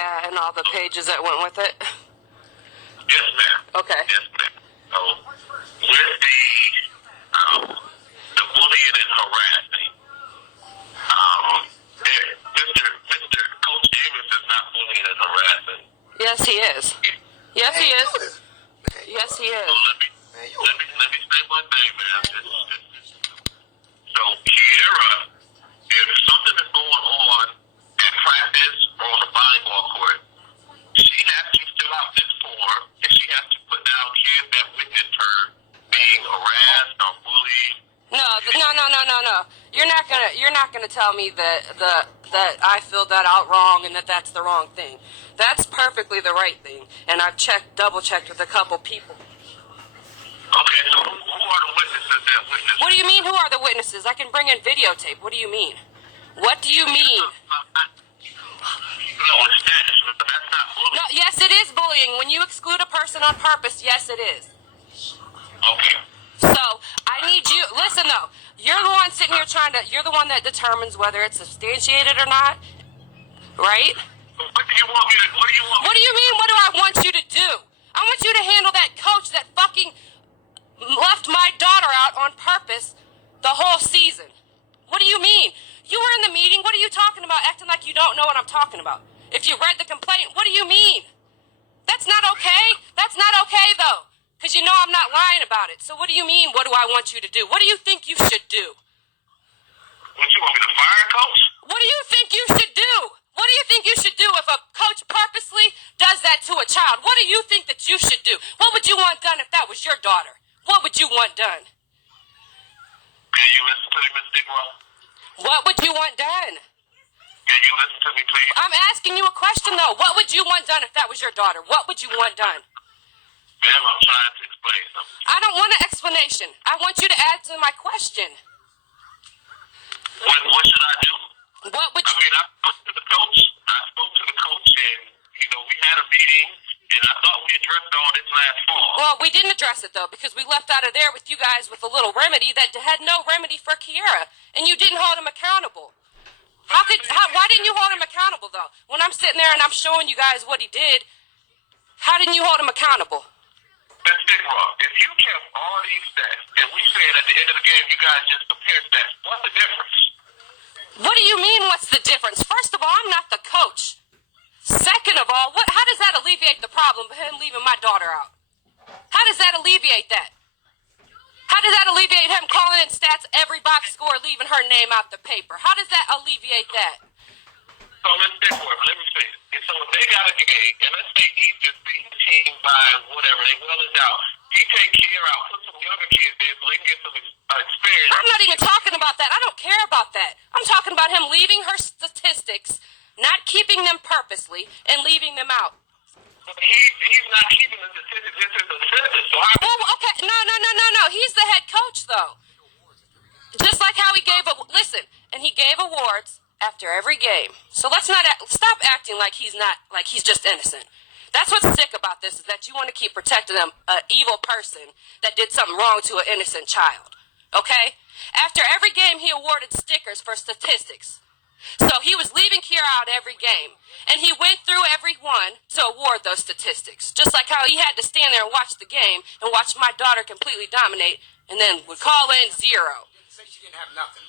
Yeah, and all the pages that went with it. Yes, ma'am. Okay. Yes, ma'am. So, with the bullying and harassing, Mr. Coach Amos is not bullying and harassing. Yes, he is. Yes, he is. Yes, he is. So let me say one thing, man. So, Kiera, if something is going on at practice or on the volleyball court, she has to fill out this form, and she has to put down kids that witnessed her being harassed or bullied. No. You're not gonna tell me that I filled that out wrong and that's the wrong thing. That's perfectly the right thing, and I've double checked with a couple people. Okay, so who are the witnesses that witnessed? What do you mean? Who are the witnesses? I can bring in videotape. What do you mean? What do you mean? No, it's snatch, but that's not bullying. No, yes, it is bullying. When you exclude a person on purpose, yes, it is. Okay. So, I need you, listen though, you're the one sitting here you're the one that determines whether it's substantiated or not, right? What do you want me to, What do you mean, what do I want you to do? I want you to handle that coach that fucking left my daughter out on purpose the whole season. What do you mean? You were in the meeting, what are you talking about, acting like you don't know what I'm talking about? If you read the complaint, what do you mean? That's not okay. That's not okay though. Because you know I'm not lying about it. So what do you mean, what do I want you to do? What do you think you should do? What, you want me to fire a coach? What do you think you should do? What do you think you should do if a coach purposely does that to a child? What do you think that you should do? What would you want done if that was your daughter? What would you want done? Can you listen to me, Ms. Stigro? What would you want done? Can you listen to me, please? I'm asking you a question, though. What would you want done if that was your daughter? What would you want done? Ma'am, I'm trying to explain something. I don't want an explanation. I want you to add to my question. What should I do? What would you... I spoke to the coach. And, we had a meeting, and I thought we addressed all this last fall. Well, we didn't address it, though, because we left out of there with you guys with a little remedy that had no remedy for Kiera, and you didn't hold him accountable. Why didn't you hold him accountable, though? When I'm sitting there and I'm showing you guys what he did, how didn't you hold him accountable? Ms. Stigro, if you kept all these stats, and we said at the end of the game, you guys just compare stats, what's the difference? What do you mean, what's the difference? First of all, I'm not the coach. Second of all, how does that alleviate the problem of him leaving my daughter out? How does that alleviate that? How does that alleviate him calling in stats every box score, leaving her name out the paper? How does that alleviate that? So let's say, let me say, so if they got a game, and let's say East just beat the team by whatever, they well it out. He take care out, put some younger kids in so they can get some experience. I'm not even talking about that. I don't care about that. I'm talking about him leaving her statistics, not keeping them purposely, and leaving them out. He's not keeping the statistics. This is assistant. So okay. No. He's the head coach, though. Just like how he gave he gave awards after every game. So let's not stop acting like he's just innocent. That's what's sick about this, is that you want to keep protecting an evil person that did something wrong to an innocent child. Okay? After every game, he awarded stickers for statistics. So he was leaving Kiera out every game. And he went through every one to award those statistics. Just like how he had to stand there and watch the game and watch my daughter completely dominate and then would call in 0. Say she didn't have nothing.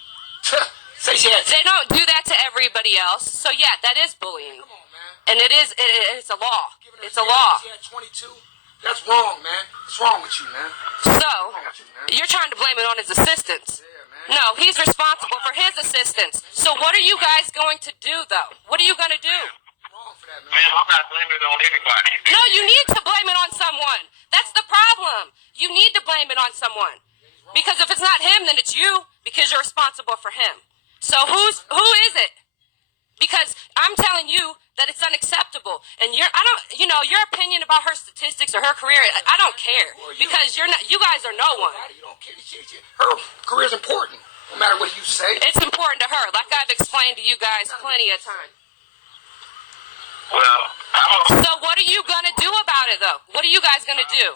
Say she had... They don't do that to everybody else. So yeah, that is bullying. Come on, man. And it's a law. It's a law. She had 22. That's wrong, man. What's wrong with you, man? So, you're trying to blame it on his assistants. Yeah, man. No, he's responsible for his assistants. So what are you guys going to do, though? What are you going to do? Wrong for that, man. Man, I'm not blaming it on anybody. No, you need to blame it on someone. That's the problem. You need to blame it on someone. Because if it's not him, then it's you, because you're responsible for him. So who is it? Because I'm telling you that it's unacceptable. And your opinion about her statistics or her career, I don't care. Because you guys are no one. You don't care. Her career's important, no matter what you say. It's important to her, like I've explained to you guys plenty of times. Well, So what are you going to do about it, though? What are you guys going to do?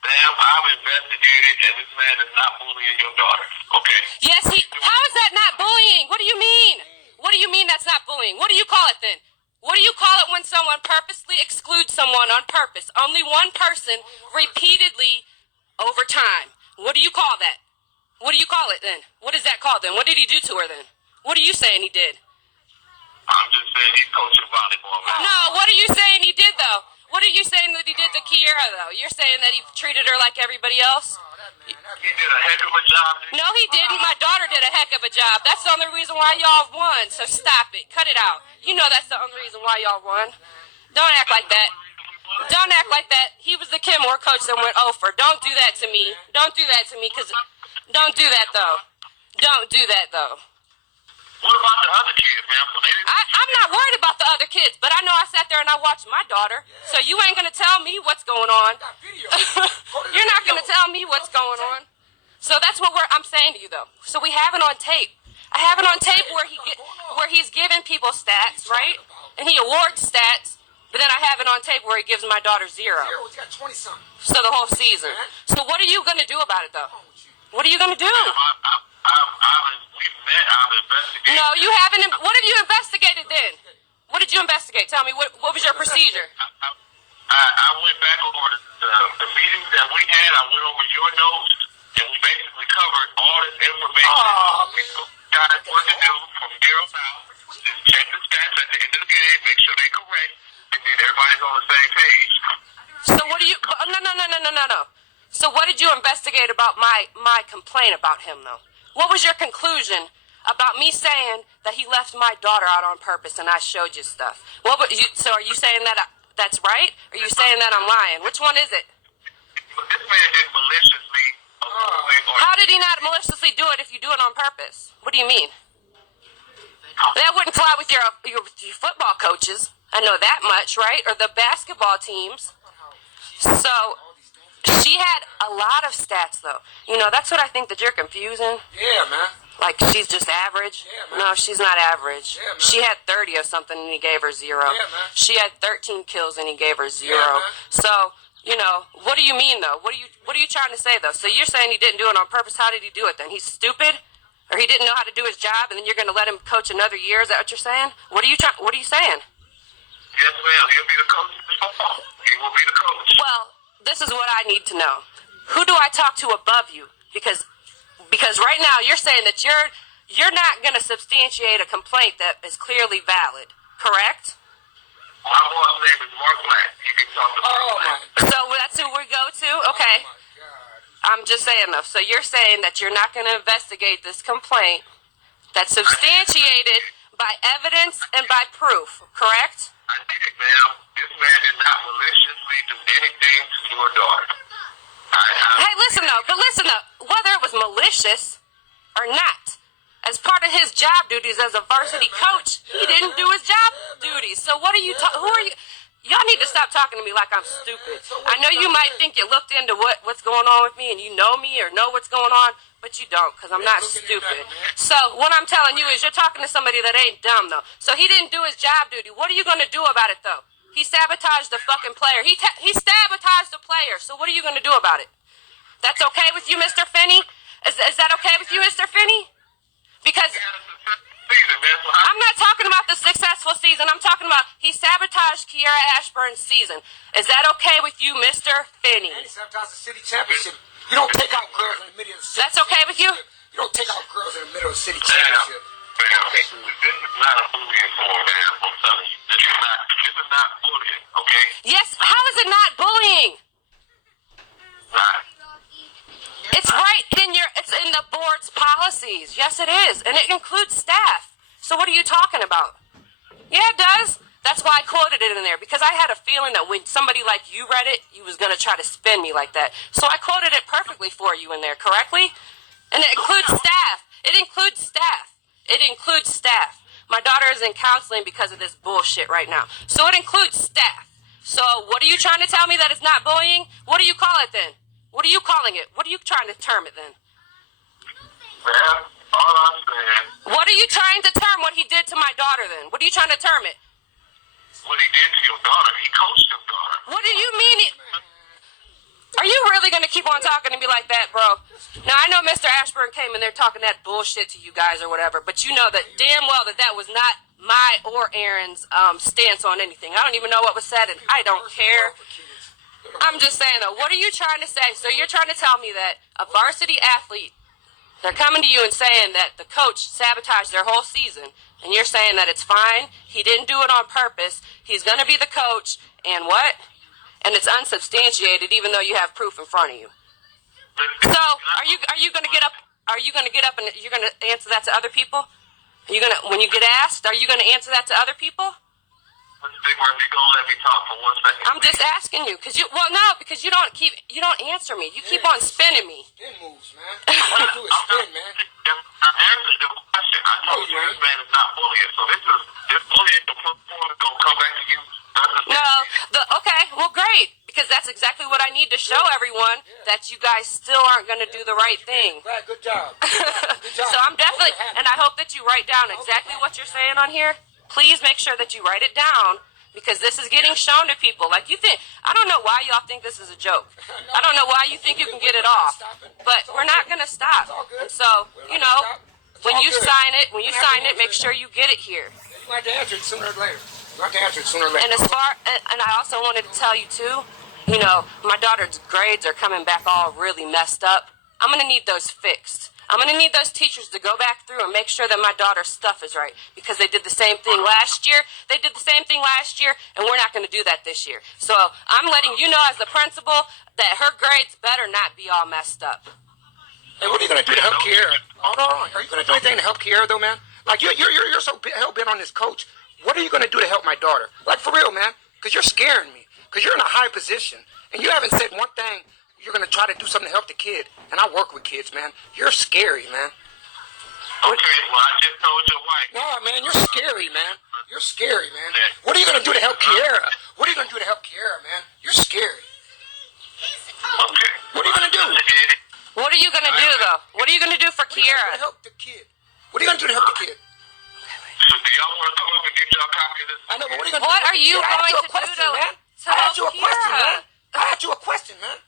Ma'am, I've investigated, and this man is not bullying your daughter. Okay? Yes, how is that not bullying? What do you mean? What do you mean that's not bullying? What do you call it then? What do you call it when someone purposely excludes someone on purpose? Only one person repeatedly over time. What do you call that? What do you call it then? What is that called then? What did he do to her then? What are you saying he did? I'm just saying he's coaching volleyball, man. No, what are you saying he did though? What are you saying that he did to Kiera though? You're saying that he treated her like everybody else? He did a heck of a job. No, he didn't. My daughter did a heck of a job. That's the only reason why y'all won. So stop it. Cut it out. You know that's the only reason why y'all won. Don't act like that. Don't act like that. He was the Kenmore coach that went over. Don't do that to me. Don't do that to me, because don't do that though. Don't do that though. What about the other kids, man? So they didn't... I'm not worried about the other kids, but I know I sat there and I watched my daughter. So you ain't gonna tell me what's going on. You're not gonna tell me what's going on. So that's what I'm saying to you though. So we have it on tape. I have it on tape where he's giving people stats, right? And he awards stats. But then I have it on tape where he gives my daughter 0. He's got 20-something. So the whole season. So what are you gonna do about it though? What are you gonna do? We've met. I've investigated. No, you haven't. What have you investigated then? What did you investigate? Tell me, what was your procedure? I went back over the meetings that we had. I went over your notes, and we basically covered all this information. We got what to do from here on out. Just check the stats at the end of the game, make sure they're correct, and then everybody's on the same page. So what do you? No. So what did you investigate about my complaint about him though? What was your conclusion about me saying that he left my daughter out on purpose and I showed you stuff? So are you saying that that's right? Or are you saying that I'm lying? Which one is it? But this man didn't maliciously avoid or... How did he not maliciously do it if you do it on purpose? What do you mean? That wouldn't fly with your football coaches. I know that much, right? Or the basketball teams. So she had a lot of stats, though. You know, that's what I think that you're confusing. Yeah, man. Like, she's just average? Yeah, man. No, she's not average. Yeah, man. She had 30 or something, and he gave her 0. Yeah, man. She had 13 kills, and he gave her 0. Yeah, man. So, you know, what do you mean, though? What are you trying to say, though? So you're saying he didn't do it on purpose. How did he do it, then? He's stupid? Or he didn't know how to do his job, and then you're going to let him coach another year? Is that what you're saying? What are you saying? Yes, ma'am. He'll be the coach of the football. He will be the coach. Well, this is what I need to know. Who do I talk to above you? Because right now you're saying that you're not going to substantiate a complaint that is clearly valid, correct? My boss name is Mark Black. You can talk to Mark Black. So that's who we go to? Okay. I'm just saying though. So you're saying that you're not going to investigate this complaint that's substantiated by evidence and by proof, correct? I did it, ma'am. This man did not maliciously do anything to your daughter. Hey, listen though. Whether it was malicious or not, as part of his job duties as a varsity coach, he didn't do his job duties. So what are you? Who are you? Y'all need to stop talking to me like I'm stupid. I know you might think you looked into what's going on with me and you know me or know what's going on, but you don't, because I'm not stupid. So what I'm telling you is you're talking to somebody that ain't dumb, though. So he didn't do his job duty. What are you going to do about it, though? He sabotaged the fucking player. He sabotaged the player. So what are you going to do about it? That's okay with you, Mr. Finney? Is that okay with you, Mr. Finney? Because I'm not talking about the successful season. I'm talking about he sabotaged Kiera Ashburn's season. Is that okay with you, Mr. Finney? And he sabotaged the city championship. You don't take out girls in the middle of the city. That's okay with you? You don't take out girls in the middle of the city championship. Ma'am, this is not a bullying forum, ma'am. I'm telling you. This is not bullying, okay? Yes, how is it not bullying? Not. It's right it's in the board's policies. Yes, it is. And it includes staff. So what are you talking about? Yeah, it does. That's why I quoted it in there, because I had a feeling that when somebody like you read it, you was going to try to spin me like that. So I quoted it perfectly for you in there, correctly? And it includes staff. It includes staff. It includes staff. My daughter is in counseling because of this bullshit right now. So it includes staff. So what are you trying to tell me that it's not bullying? What do you call it then? What are you calling it? What are you trying to term it then? Ma'am, all I'm saying... What are you trying to term what he did to my daughter then? What are you trying to term it? What he did to your daughter, he coached your daughter. What do you mean? Are you really going to keep on talking to me like that, bro? Now, I know Mr. Ashburn came in there talking that bullshit to you guys or whatever, but you know that damn well that was not my or Aaron's stance on anything. I don't even know what was said, and I don't care. I'm just saying, though, what are you trying to say? So you're trying to tell me that a varsity athlete, they're coming to you and saying that the coach sabotaged their whole season, and you're saying that it's fine, he didn't do it on purpose, he's going to be the coach, and what? And it's unsubstantiated, even though you have proof in front of you. So are you going to get up? Are you going to get up and you're going to answer that to other people? Are you going to, when you get asked, are you going to answer that to other people? Big Word, you gonna let me talk for 1 second? I'm just asking you, because because you don't answer me. You keep on spinning me. Spin moves, man. All you do is spin, man. I answered your question. I told you this man is not bullying, so this bullying performance is gonna come back to you. No, okay, well, great, because that's exactly what I need to show everyone, that you guys still aren't going to do the right thing. Right, good job. Good job. So I'm definitely, and I hope that you write down exactly what you're saying on here. Please make sure that you write it down, because this is getting shown to people. Like, you think, I don't know why y'all think this is a joke. I don't know why you think you can get it off, but we're not going to stop. And so, when you sign it, make sure you get it here. You have to answer it sooner or later. And and I also wanted to tell you too, my daughter's grades are coming back all really messed up. I'm going to need those fixed. I'm going to need those teachers to go back through and make sure that my daughter's stuff is right, because they did the same thing last year. And we're not going to do that this year. So I'm letting you know as the principal that her grades better not be all messed up. Hey, what are you going to do to help Kiera? Hold on. Are you going to do anything to help Kiera, though, man? Like, you're so hell-bent on this coach. What are you going to do to help my daughter? Like, for real, man, because you're scaring me, because you're in a high position, and you haven't said one thing. You're going to try to do something to help the kid, and I work with kids, man. You're scary, man. Okay, well, I just told your wife. No, man, you're scary, man. You're scary, man. What are you going to do to help Kiera? What are you going to do to help Kiera, man? You're scary. Okay. What are you going to do? What are you going to do, though? What are you going to do for Kiera? What are you going to do to help the kid? What are you going to do to help the kid? So do y'all want to come up and get y'all a copy of this? I know, but what are you going to do? What are you going to do to help Kiera? I asked you a question, man.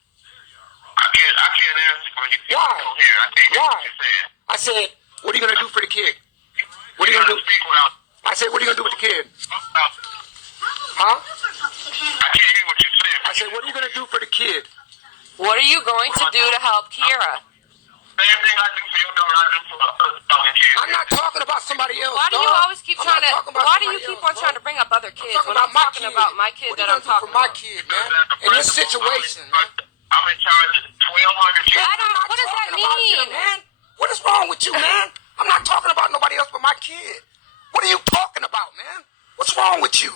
I can't answer for you. Why? Here, I can't hear Why? what you said. I said, what are you going to do for the kid? What are you going to do? Speak without. I said, what are you going to do with the kid? Huh? I can't hear what you said. I said, what are you going to do for the kid? What are you going to do to help Kiera? Same thing I do for your daughter, I do for other kids. I'm not talking about somebody else. Why do you always keep trying to? Why do you keep on trying to bring up other kids when I'm talking about my kid that I'm talking about? What are you going to do for my kid, man? In this situation, man. I'm in charge of 1,200 kids. What does that mean? Man? What is wrong with you, man? I'm not talking about nobody else but my kid. What are you talking about, man? What's wrong with you?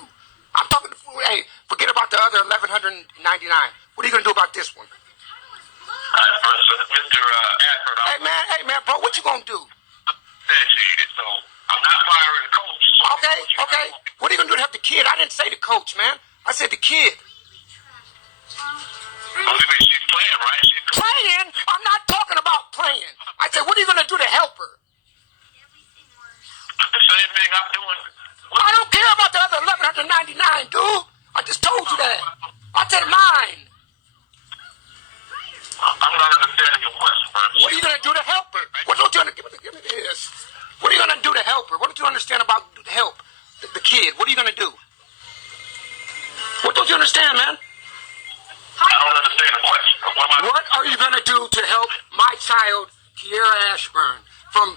I'm talking to, hey, forget about the other 1,199. What are you going to do about this one? Mr. Akron. Hey, man, bro, what you going to do? So I'm not firing the coach. So Okay. What are you going to do to help the kid? I didn't say the coach, man. I said the kid. She's playing, right? Playing? I'm not talking about playing. I said, what are you going to do to help her? The same thing I'm doing. I don't care about the other 1,199, dude. I just told you that. I said mine. I'm not understanding your question, bro. What are you going to do to help her? What don't you understand? Give me this. What are you going to do to help her? What don't you understand about help the kid? What are you going to do? What don't you understand, man? I don't understand the question. What are you going to do to help my child, Kiera Ashburn, from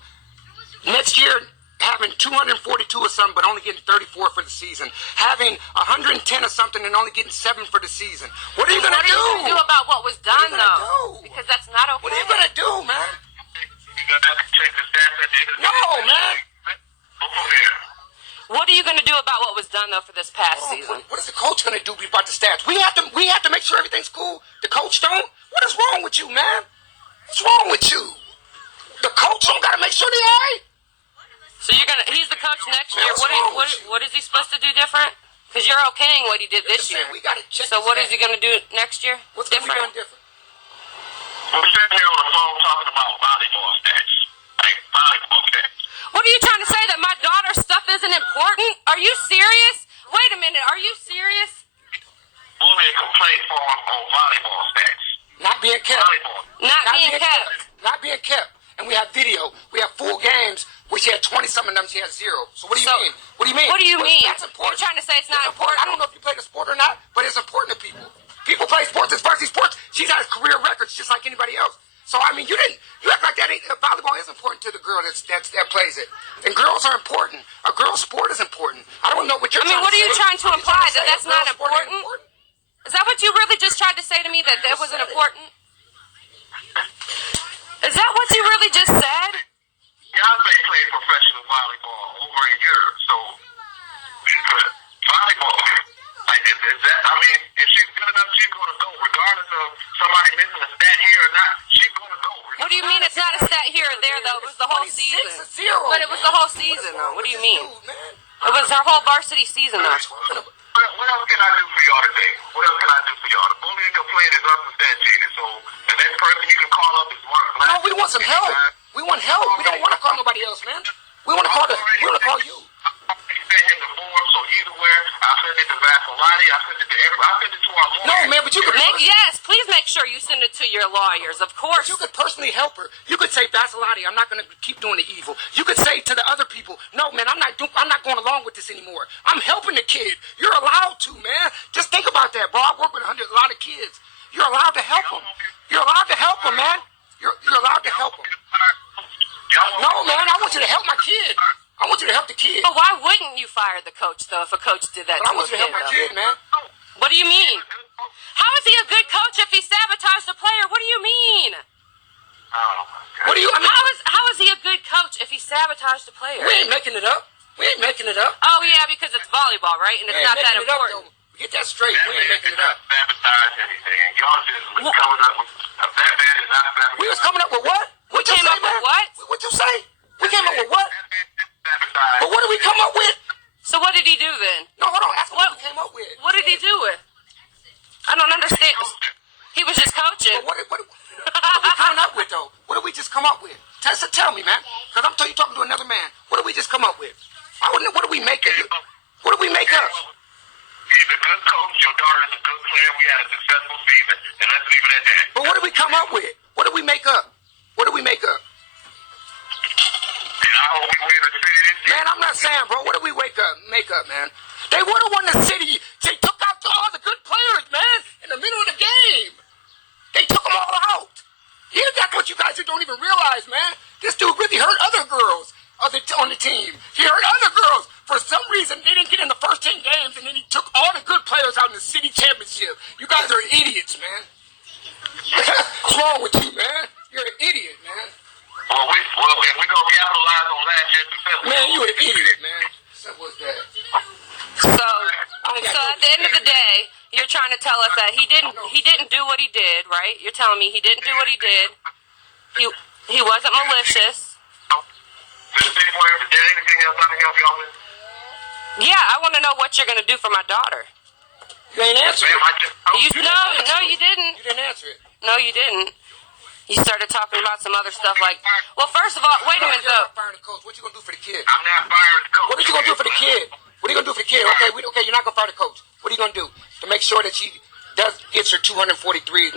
next year having 242 or something but only getting 34 for the season, having 110 or something and only getting 7 for the season? What are you going to do? What are you going to do about what was done, though? Because that's not okay. What are you going to do, man? You're going to have to check the stats at the end of the No, man. Go from there. What are you going to do about what was done, though, for this past season? What is the coach going to do about the stats? We have to make sure everything's cool. The coach don't? What is wrong with you, man? What's wrong with you? The coach don't got to make sure they're all right? So he's the coach next year. What is he supposed to do different? Because you're okaying what he did this year. We gotta check. So what is he going to do next year? What's going to be done different? We're sitting here on the phone talking about volleyball stats. Like volleyball stats. What are you trying to say, that my daughter's stuff isn't important? Are you serious? Wait a minute. Are you serious? Bullying complaint form on volleyball stats. Not being kept. Volleyball. Not being kept. Not being kept. And we have video. We have full games where she had 20-some of them, she had 0. So what do you mean? What do you mean? What do you mean? That's important. You're trying to say it's not important? I don't know if you play the sport or not, but it's important to people. People play sports. It's varsity sports. She's had career records just like anybody else. So I mean, you act like that. Volleyball is important to the girl that plays it, and girls are important. A girl's sport is important. I don't know what you're. I mean, what are you trying to imply? That that's not important? Is that what you really just tried to say to me? That wasn't important? Is that what you really just said? Beyonce played professional volleyball over in Europe, so volleyball. Like, is that? I mean, if she's good enough, she's going to go, regardless of somebody missing a stat here or not. She's going to go. What do you mean it's not a stat here or there, though? It was the whole season. But it was the whole season, though. What do you mean? It was her whole varsity season, though. What else can I do for y'all today? What else can I do for y'all? The bullying complaint is unsubstantiated, so the next person you can call up is Mark Black. No, we want some help. We want help. We don't want to call nobody else, man. We want to call you. Send him the form, so either where I send it to Vasolati, I send it to everybody, I send it to our lawyers. No, man, but you could yes, please make sure you send it to your lawyers, of course. You could personally help her. You could say, Vasolati, I'm not going to keep doing the evil. You could say to the other people, no, man, I'm not going along with this anymore. I'm helping the kid. You're allowed to, man. Just think about that, bro. I work with a lot of kids. You're allowed to help them. You're allowed to help them, man. You're allowed to help them. No, man, I want you to help my kid. I want you to help the kid. But why wouldn't you fire the coach, though, if a coach did that to a kid? I want you to help my kid, man. What do you mean? How is he a good coach if he sabotaged a player? What do you mean? What do you? I mean, how is he a good coach if he sabotaged a player? We ain't making it up. We ain't making it up. Oh, yeah, because it's volleyball, right? And it's not that important. Get that straight. We ain't making it up. Sabotage anything. Y'all just was coming up with that man is not sabotage. We was coming up with what? We came up with what? What'd you say? We came up with what? But what did we come up with? So what did he do then? No, hold on. Ask what we came up with. What did he do with? I don't understand. He was just coaching. But what are we coming up with, though? What did we just come up with? Tell me, man. Because I'm you talking to another man. What did we just come up with? What did we make up? What did we make up? He's a good coach. Your daughter is a good player. We had a successful season. And let's leave it at that. But what did we come up with? What did we make up? What did we make up? And I hope we win the city this year. Man, I'm not saying, bro. What did we make up, man? They would have won the city. They took out all the good players, man, in the middle of the game. They took them all out. Yeah, that's what you guys don't even realize, man. This dude really hurt other girls on the team. He hurt other girls. For some reason, they didn't get in the first 10 games, and then he took all the good players out in the city championship. You guys are idiots, man. What's wrong with you, man? You're an idiot, man. Well, if we gonna capitalize on last year's success. Man, you an idiot, man. Simple as that. So at the end of the day, you're trying to tell us that he didn't do what he did, right? You're telling me he didn't do what he did. He wasn't malicious. Is there anything else I can help y'all with? Yeah, I want to know what you're gonna do for my daughter. You ain't answering it. No, you didn't. You didn't answer it. No, you didn't. You started talking about some other stuff like, well, first of all, wait a minute, though. Firing the coach. What you gonna do for the kid? I'm not firing the coach. What are you gonna do for the kid? What are you gonna do for the kid? Okay, you're not gonna fire the coach. What are you gonna do to make sure that she gets her 243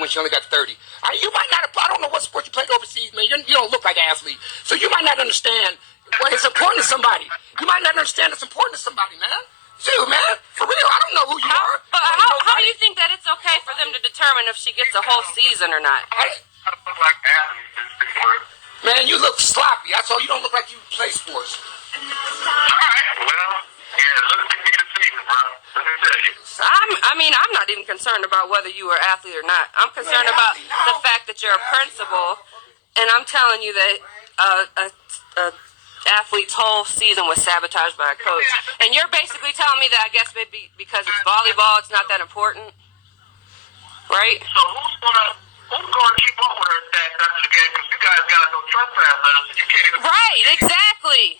when she only got 30? You might not. I don't know what sport you played overseas, man. You don't look like an athlete, so you might not understand what is important to somebody. You might not understand it's important to somebody, man. Dude, man, for real, I don't know who you are. But how do you think that it's okay for them to determine if she gets a whole season or not? I don't look like athletes. Man, you look sloppy. That's all. You don't look like you play sports. All right, well, yeah, look at me this season, bro. Let me tell you. I'm not even concerned about whether you are an athlete or not. I'm concerned about the fact that you're a principal, and I'm telling you that a athlete's whole season was sabotaged by a coach. And you're basically telling me that I guess maybe because it's volleyball, it's not that important, right? So who's gonna keep up with her stats after the game? Because you guys got no trespass letters, and you can't even. Right, exactly.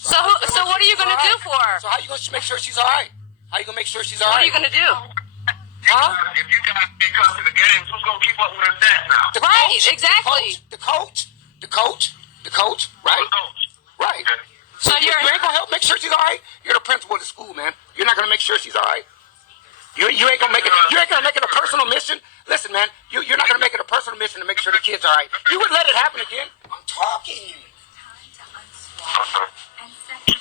So what are you gonna do for her? So how you gonna make sure she's all right? How you gonna make sure she's all right? What are you gonna do? Huh? If you guys can't come to the games, who's gonna keep up with her stats now? Right, exactly. The coach, right? The coach. Right. Okay. So you ain't gonna help make sure she's all right? You're the principal of the school, man. You're not gonna make sure she's all right? You ain't gonna make it. You ain't gonna make it a personal mission. Listen, man. You're not gonna make it a personal mission to make sure the kid's all right. You would let it happen again. I'm talking.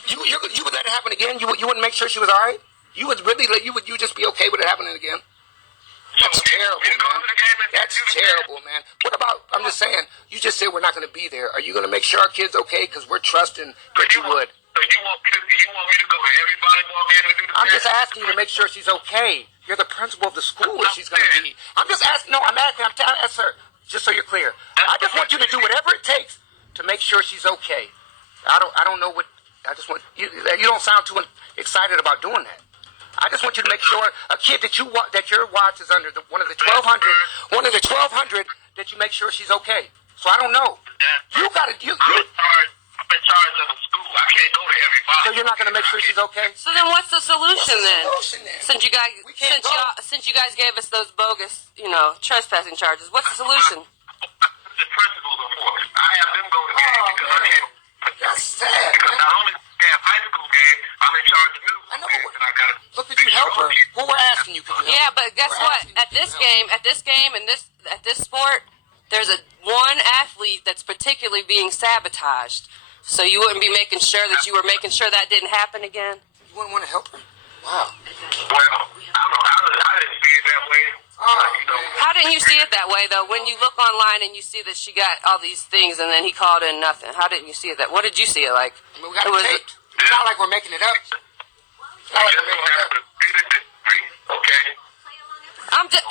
You would let it happen again? You wouldn't make sure she was all right? You would really you just be okay with it happening again? That's terrible, man. That's terrible, man. What about, I'm just saying, you just said we're not going to be there. Are you going to make sure our kid's okay? Because we're trusting that you would. So you want me to go to every volleyball game and do the I'm just asking you to make sure she's okay. You're the principal of the school where she's going to be. I'm just asking, no, I'm asking, sir, just so you're clear. I just want you to do whatever it takes to make sure she's okay. I don't know what, I just want, you don't sound too excited about doing that. I just want you to make sure a kid that your watch is under one of the 1,200 that you make sure she's okay. So I don't know. You got to, I'm in charge of a school. I can't go to every volleyball. So you're not going to make sure she's okay? So then what's the solution then? Since you guys gave us those bogus, trespassing charges, what's the solution? The principals are for it. I have them go to games because I can't. That's sad, because man. not only have high school game, I'm in charge of middle school games, and I gotta. Look, could you help her? Well, we're asking you. Could you help Yeah, her? but guess what? At this game, and at this sport, there's one athlete that's particularly being sabotaged. So you wouldn't be making sure that that didn't happen again? You wouldn't want to help her? Wow. Well, I don't know. I didn't see it that way. How didn't you see it that way, though? When you look online and you see that she got all these things and then he called in nothing, how didn't you see it that? What did you see it like? I mean, we got it taped. It's not like we're making it up. It's not like we're making it up. Okay.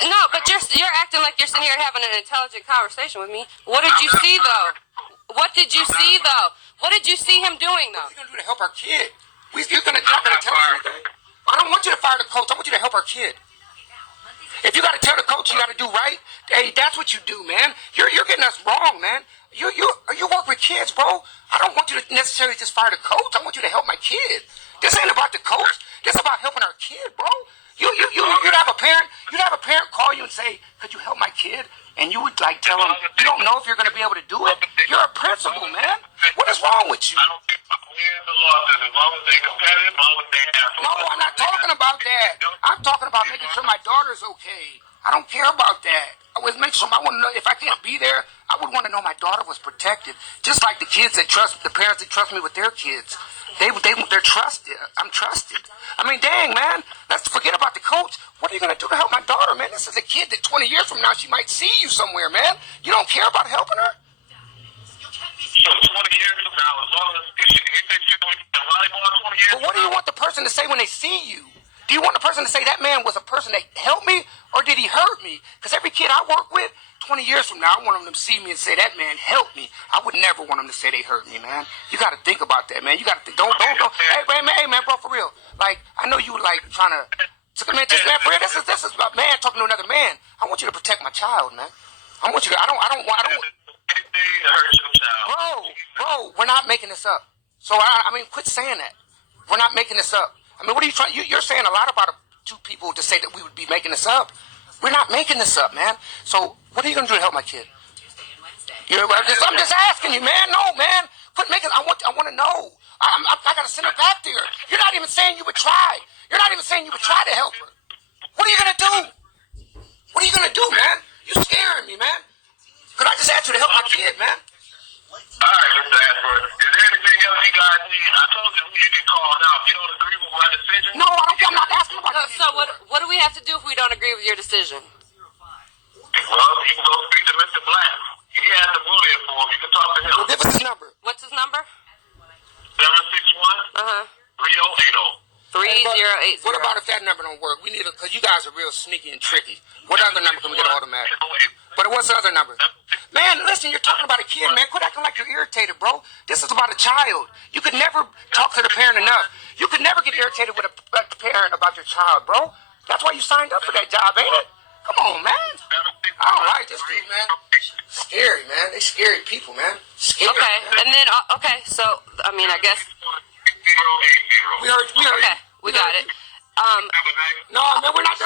No, but you're acting like you're sitting here having an intelligent conversation with me. What did you see, though? What did you see, though? What did you see him doing, though? What are you going to do to help our kid? You're not going to tell us anything. I don't want you to fire the coach. I want you to help our kid. If you got to tell the coach you got to do right, hey, that's what you do, man. You're getting us wrong, man. You work with kids, bro. I don't want you to necessarily just fire the coach. I want you to help my kid. This ain't about the coach. This is about helping our kid, bro. You'd have a parent call you and say, "Could you help my kid?" And you would tell them, you don't know if you're going to be able to do it. You're a principal, man. What is wrong with you? I don't care about winning the losses as long as they're competitive, as long as they have. No, I'm not talking about that. I'm talking about making sure my daughter's okay. I don't care about that. I would make sure. I want to know if I can't be there. I would want to know my daughter was protected, just like the parents that trust me with their kids. They're trusted. I'm trusted. I mean, dang, man. Let's forget about the coach. What are you going to do to help my daughter, man? This is a kid that 20 years from now she might see you somewhere, man. You don't care about helping her? So 20 years from now, as long as you think you're going to be volleyball 20 years. But what do you want the person to say when they see you? Do you want the person to say that man was a person that helped me, or did he hurt me? Because every kid I work with, 20 years from now, I want them to see me and say that man helped me. I would never want them to say they hurt me, man. You got to think about that, man. You got to don't. Hey, man, bro, for real. I know you trying to. Man, for real, this is a man talking to another man. I want you to protect my child, man. I want you to. I don't. Bro, we're not making this up. So I mean, quit saying that. We're not making this up. I mean, what are you trying? You're saying a lot about two people to say that we would be making this up. We're not making this up, man. So what are you gonna do to help my kid? I'm just asking you, man. No, man. Quit making. I want to know. I gotta send her back there. You're not even saying you would try. You're not even saying you would try to help her. What are you gonna do? What are you gonna do, man? You're scaring me, man. Cause I just asked you to help my kid, man. All right, Mr. Ashford. Is there anything else you guys need? I told you who you can call now. If you don't agree with my decision. No, I'm not asking about that. So what do we have to do if we don't agree with your decision? Well, you can go speak to Mr. Black. He has the bullying form. You can talk to him. Well, give us his number. What's his number? 761 3080. 3080. What about if that number don't work? We need because you guys are real sneaky and tricky. What other number can we get automatic? But what's the other number? Man, listen, you're talking about a kid, man. Quit acting like you're irritated, bro. This is about a child. You could never talk to the parent enough. You could never get irritated with a parent about your child, bro. That's why you signed up for that job, ain't it? Come on, man. I don't like this dude, man. Scary, man. They scary people, man. Scary. Okay, man. and then so I mean, I guess 080. We heard. okay, we got it. No, man, we're not.